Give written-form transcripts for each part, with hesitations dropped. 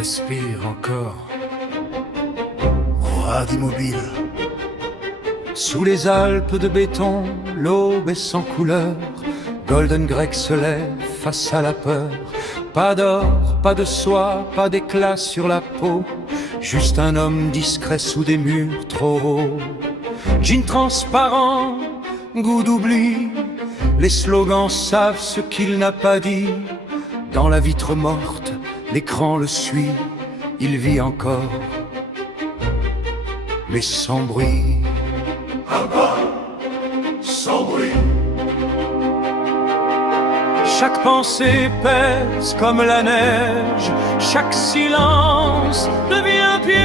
respire encore. Roi d'Immobile. Sous les Alpes de béton, l'aube est sans couleur. Golden Grec se lève face à la peur. Pas d'or, pas de soie, pas d'éclat sur la peau. Juste un homme discret sous des murs trop hauts. Jean transparent, goût d'oubli. Les slogans savent ce qu'il n'a pas dit. Dans la vitre morte, l'écran le suit. Il vit encore, mais sans bruit. Un pas, sans bruit. Chaque pensée pèse comme la neige. Chaque silence devient piège.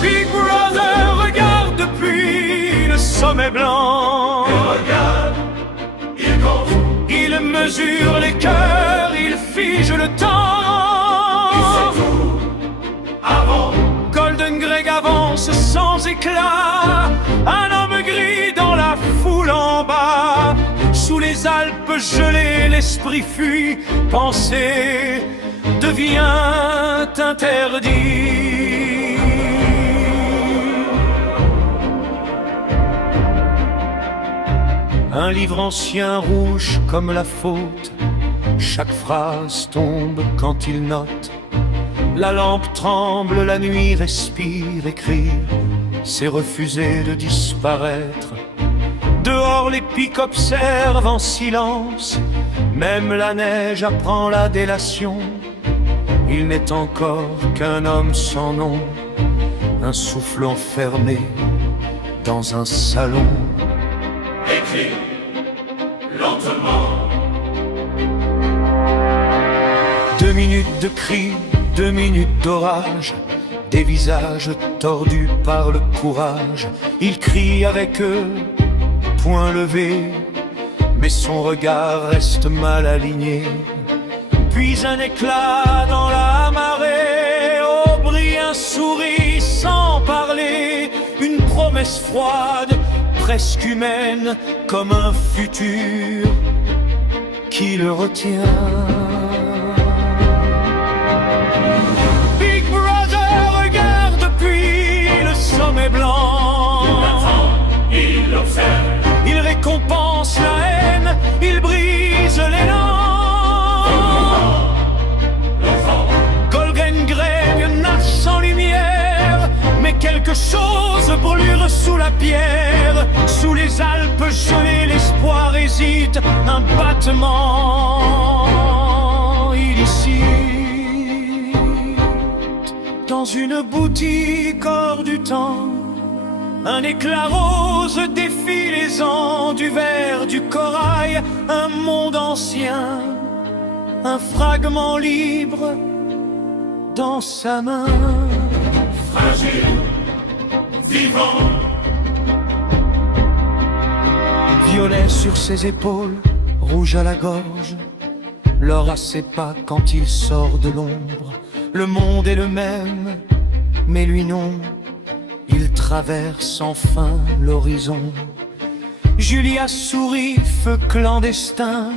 Big Brother regarde depuis le sommet blanc. Il regarde, il compte. Il mesure les cœurs, il fige le temps. Il sait tout avant. Golden Greg avance sans éclat. Un homme gris dans la foule en bas. Sous les Alpes gelées, l'esprit fuit. Penser devient interdit. Un livre ancien rouge comme la faute. Chaque phrase tombe quand il note. La lampe tremble, la nuit respire, écrire, c'est refuser de disparaître. Dehors les pics observent en silence. Même la neige apprend la délation. Il n'est encore qu'un homme sans nom. Un souffle enfermé dans un salon. Écrit lentement. 2 minutes de cris, 2 minutes d'orage. Des visages tordus par le courage. Il crie avec eux, point levé, mais son regard reste mal aligné. Puis un éclat dans la marée. Au brille un sourire sans parler. Une promesse froide, presque humaine, comme un futur qui le retient. Big Brother regarde depuis le sommet blanc. Il attend, il observe. Il récompense la haine, il brise l'élan. Golden Greg nage sans lumière, mais quelque chose brûle sous la pierre. Sous les Alpes gelées, l'espoir hésite. Un battement illicite. Dans une boutique hors du temps, un éclat rose défie les ans. Du verre, du corail, un monde ancien. Un fragment libre dans sa main. Fragile, vivant. Violet sur ses épaules, rouge à la gorge. L'or à ses pas quand il sort de l'ombre. Le monde est le même, mais lui non. Il traverse enfin l'horizon. Julia sourit, feu clandestin.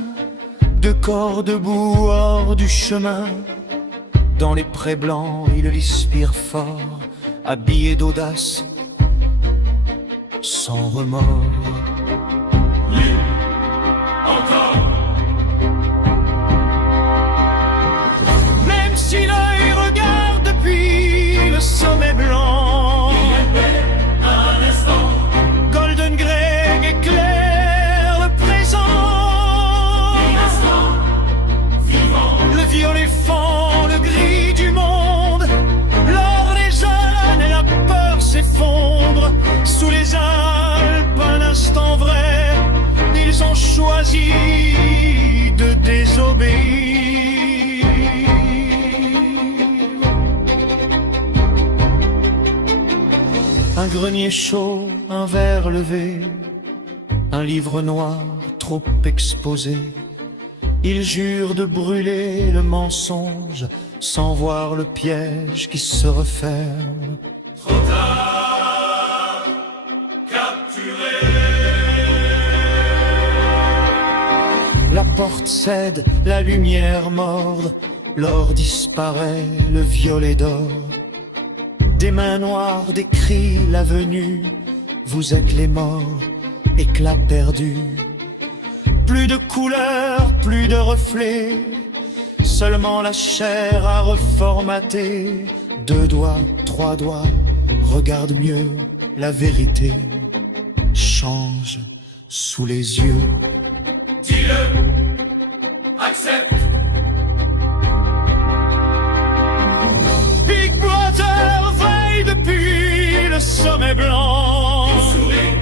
2 corps debout hors du chemin. Dans les prés blancs, il respire fort, habillé d'audace, sans remords. Même si l'œil regarde depuis le sommet blanc, un instant, Golden Greg éclaire le présent. Le violet fond, le gris du monde. L'or des jeunes et la peur s'effondre. Sous les Alpes, un instant vrai. Ils ont choisi de désobéir. Un grenier chaud, un verre levé. Un livre noir trop exposé. Il jure de brûler le mensonge sans voir le piège qui se referme. Trop tard, capturé. La porte cède, la lumière morde, l'or disparaît, le violet d'or. Des mains noires, des cris, la venue, vous êtes les morts, éclat perdu. Plus de couleurs, plus de reflets, seulement la chair à reformater. 2 doigts, 3 doigts, regarde mieux, la vérité change sous les yeux. Dis-le, accepte. Big Brother veille depuis le sommet blanc. Souris,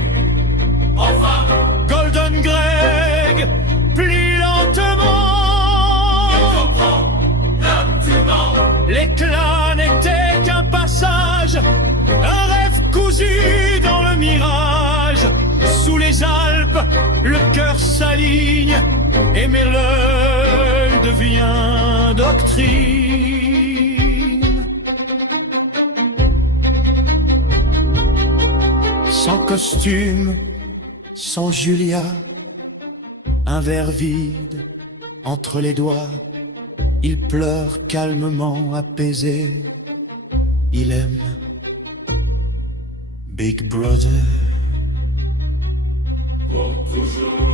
enfin, Golden Greg plie lentement. je comprends maintenant. L'éclat n'était qu'un passage, un rêve cousu dans le mirage. Sous les Alpes, le cœur s'aligne et Merleuil devient doctrine. Sans costume, sans Julia, un verre vide entre les doigts. Il pleure calmement, apaisé. Il aime Big Brother. Pour toujours.